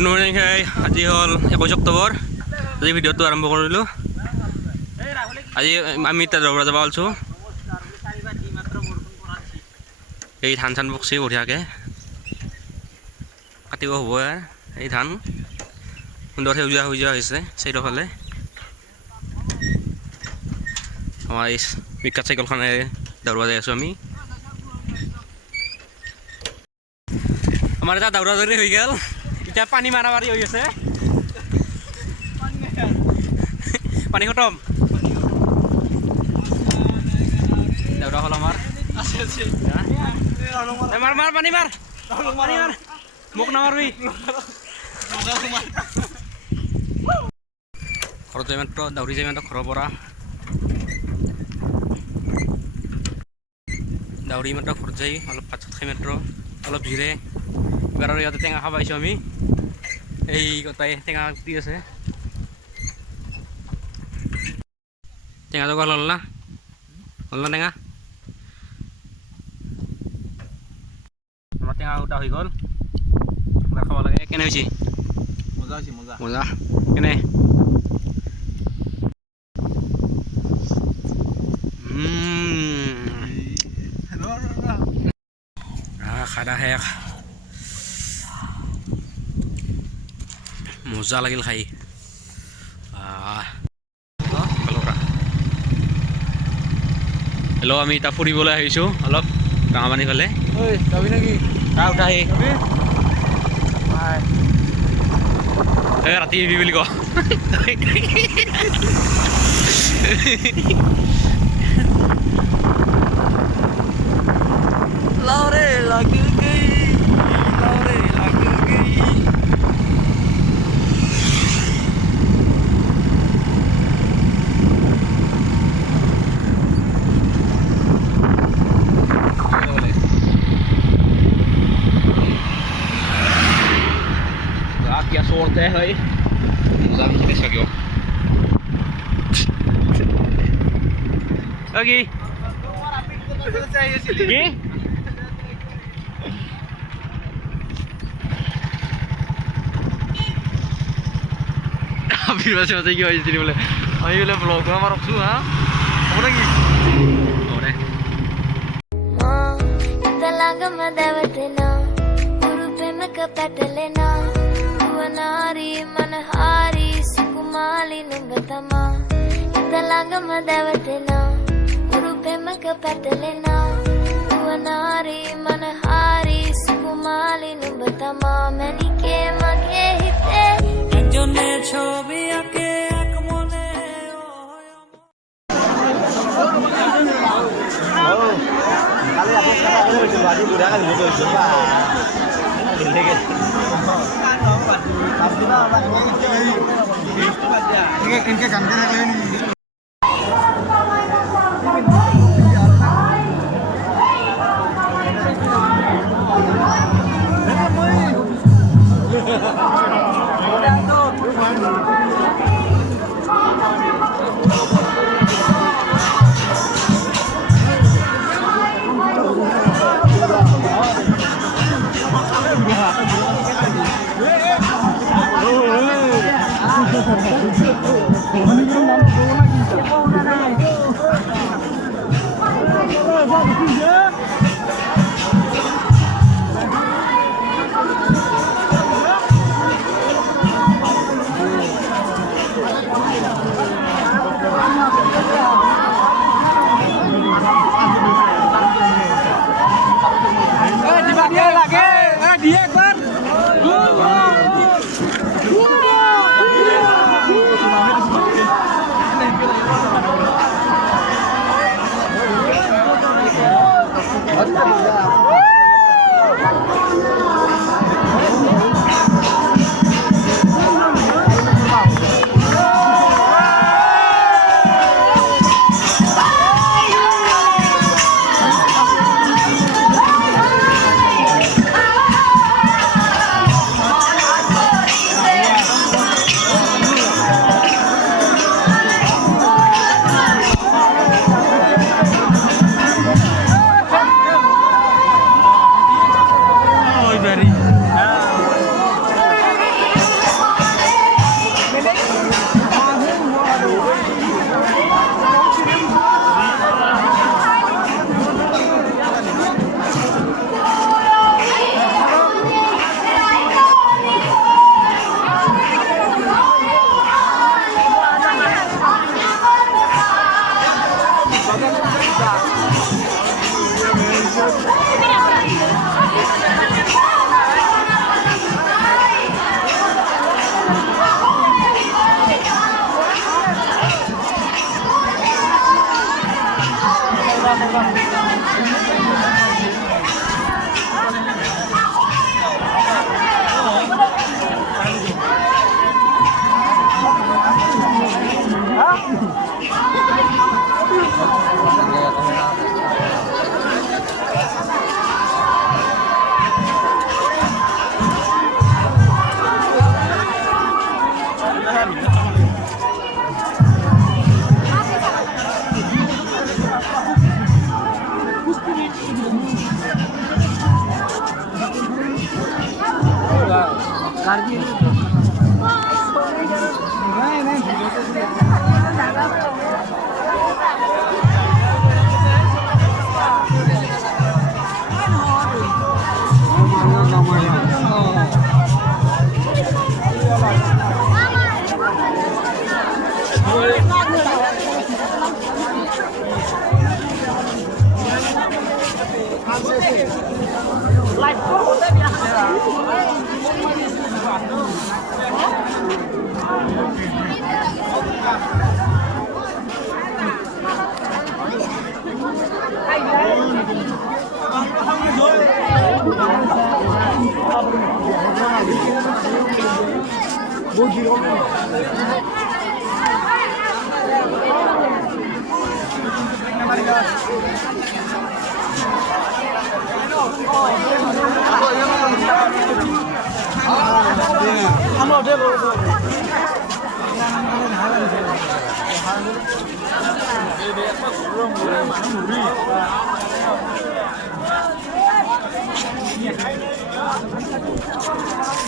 Good morning হে আজি হল 21 অক্টোবৰ আজি ভিডিঅ'টো আৰম্ভ কৰিলোঁ আজি আমি এতিয়া দৌৰা যাব ওলাইছোঁ এই ধান চান বকছি বঢ়িয়াকৈ কাটিব হ'ব এই ধান সুন্দৰ সেউজীয়া সেউজীয়া হৈছে চাইডৰ ফালে আমাৰ এই বিখ্যাত চাইকেলখনে দৌৰা যাই আছোঁ আমি আমাৰ এটা দৌৰা দৌৰি হৈ গ'ল এতিয়া পানী মাৰা মাৰি হৈ আছে পানী খতম দৌৰা হ'ল আমাৰ মাৰ মাৰ পানী মাৰ পানী মাৰ মোক নামাৰবি ঘৰত যাই মাত্ৰ দৌৰি যাই মাত্ৰ ঘৰৰ পৰা দৌৰি মাত্ৰ ঘৰত যাই অলপ ভাত চাত খাই মাত্ৰ অলপ জিৰে এবাৰ আৰু ইয়াতে টেঙা খাব আহিছোঁ আমি এই গোটাই টেঙা দি আছে টেঙা জোগাৰ হ'ল না টেঙা আমাৰ টেঙা গোটা হৈ গ'ল এবাৰ খাব লাগে কেনে হৈছে মজা হৈছে মজা মজা কেনে খানা শেষ মজা লাগিল খাই হেল্ল' আমি এতিয়া ফুৰিবলৈ আহিছোঁ অলপ ৰাঙামানি ফালে যাবি নেকি উঠা আহি ৰাতি আহিবি বুলি ক লাউৰে লাগি গই লাউৰে লাগি গই क्या सोचते हैं भाई मजा भी कैसा क्यों ओके ये अभी वैसे वैसे क्यों इसलिए बोले अभी बोले ब्लॉग में हमारा रखूँ हाँ हो रहा हो रहा तलांग मदवतना गुरु प्रेम का पटलेना वनारी मनहारी सुकुमाली नुबतमा तलांग मदवतना गुरु प्रेम का पटलेना वनारी मनहारी सुकुमाली नुबतमा मैंने के मगे हिते जने छवि आके आकमने kali aku sekarang ini lagi udah kan gitu coba ini kan इनके काम के लगे नहीं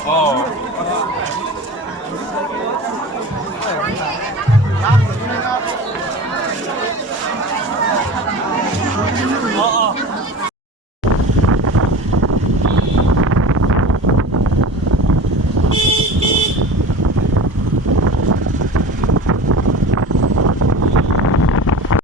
Oh.